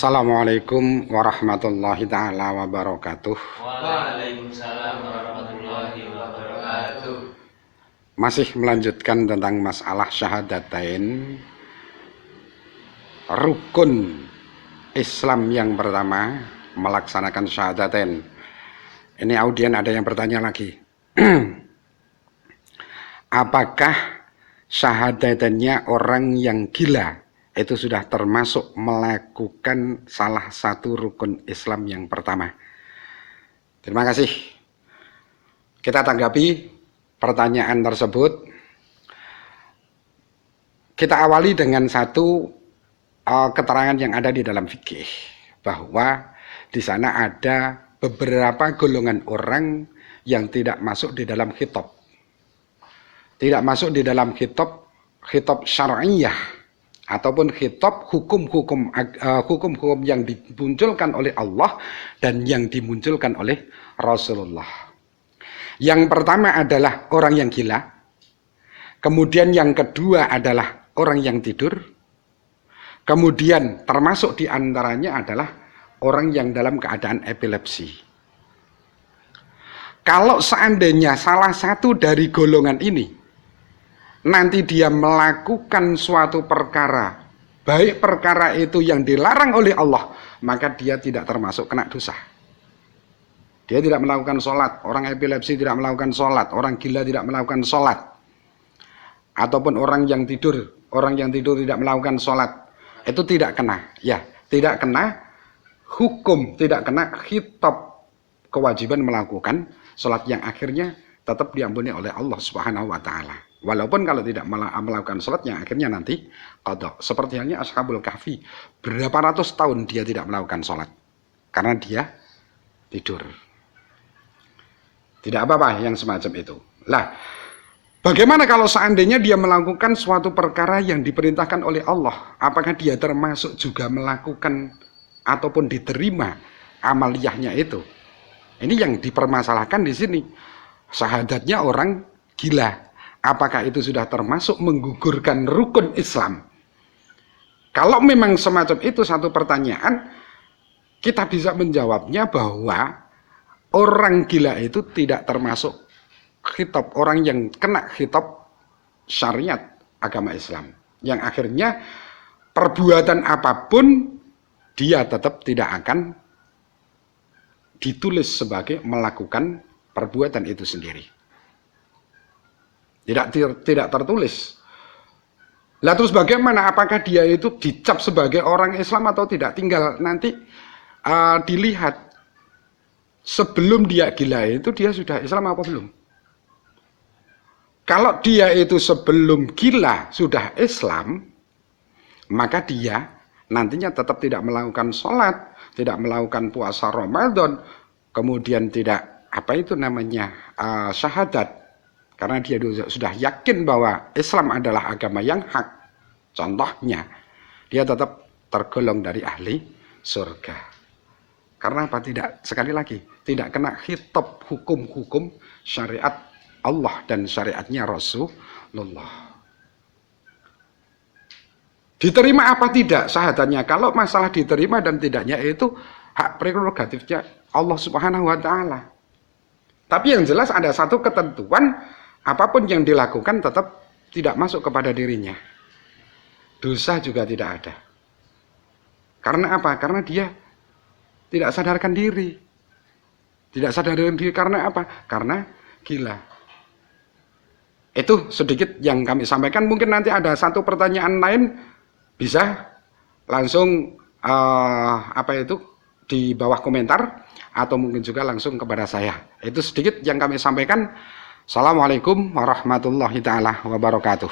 Assalamualaikum warahmatullahi taala wabarakatuh. Waalaikumsalam warahmatullahi wabarakatuh. Masih melanjutkan tentang masalah syahadatain, rukun Islam yang pertama, melaksanakan syahadatain. Ini audien ada yang bertanya lagi. Apakah syahadatannya orang yang gila itu sudah termasuk melakukan salah satu rukun Islam yang pertama? Terima kasih. Kita tanggapi pertanyaan tersebut. Kita awali dengan satu keterangan yang ada di dalam fikih, bahwa di sana ada beberapa golongan orang yang tidak masuk di dalam khitab. Tidak masuk di dalam khitab syar'iyah ataupun khitab hukum-hukum yang dimunculkan oleh Allah dan yang dimunculkan oleh Rasulullah. Yang pertama adalah orang yang gila. Kemudian yang kedua adalah orang yang tidur. Kemudian termasuk di antaranya adalah orang yang dalam keadaan epilepsi. Kalau seandainya salah satu dari golongan ini nanti dia melakukan suatu perkara, baik perkara itu yang dilarang oleh Allah, maka dia tidak termasuk kena dosa. Dia tidak melakukan sholat, orang epilepsi tidak melakukan sholat, orang gila tidak melakukan sholat, ataupun orang yang tidur tidak melakukan sholat, itu tidak kena, ya, tidak kena hukum, tidak kena khitab kewajiban melakukan sholat yang akhirnya tetap diampuni oleh Allah Subhanahu wa Ta'ala. Walaupun kalau tidak melakukan sholat yang akhirnya nanti qadha. Seperti halnya Ashabul Kahfi, berapa ratus tahun dia tidak melakukan sholat karena dia tidur. Tidak apa-apa yang semacam itu. Lah, bagaimana kalau seandainya dia melakukan suatu perkara yang diperintahkan oleh Allah? Apakah dia termasuk juga melakukan ataupun diterima amaliyahnya itu? Ini yang dipermasalahkan di sini. Syahadatnya orang gila. Apakah itu sudah termasuk menggugurkan rukun Islam? Kalau memang semacam itu satu pertanyaan, kita bisa menjawabnya bahwa orang gila itu tidak termasuk khitab, orang yang kena khitab syariat agama Islam. Yang akhirnya perbuatan apapun dia tetap tidak akan ditulis sebagai melakukan perbuatan itu sendiri. Tidak tertulis. Lah terus bagaimana? Apakah dia itu dicap sebagai orang Islam atau tidak? Tinggal nanti dilihat sebelum dia gila itu dia sudah Islam apa belum. Kalau dia itu sebelum gila sudah Islam, maka dia nantinya tetap tidak melakukan sholat, tidak melakukan puasa Ramadan, kemudian tidak syahadat. Karena dia sudah yakin bahwa Islam adalah agama yang hak. Contohnya, dia tetap tergolong dari ahli surga. Karena apa? Tidak, sekali lagi, tidak kena khitab hukum-hukum syariat Allah dan syariatnya Rasulullah. Diterima apa tidak syahadatnya? Kalau masalah diterima dan tidaknya itu hak prerogatifnya Allah Subhanahu wa Ta'ala. Tapi yang jelas ada satu ketentuan, apapun yang dilakukan tetap tidak masuk kepada dirinya. Dosa juga tidak ada. Karena apa? Karena dia tidak sadarkan diri. Tidak sadarkan diri karena apa? Karena gila. Itu sedikit yang kami sampaikan. Mungkin nanti ada satu pertanyaan lain, bisa langsung di bawah komentar, atau mungkin juga langsung kepada saya. Itu sedikit yang kami sampaikan. Assalamualaikum warahmatullahi taala wabarakatuh.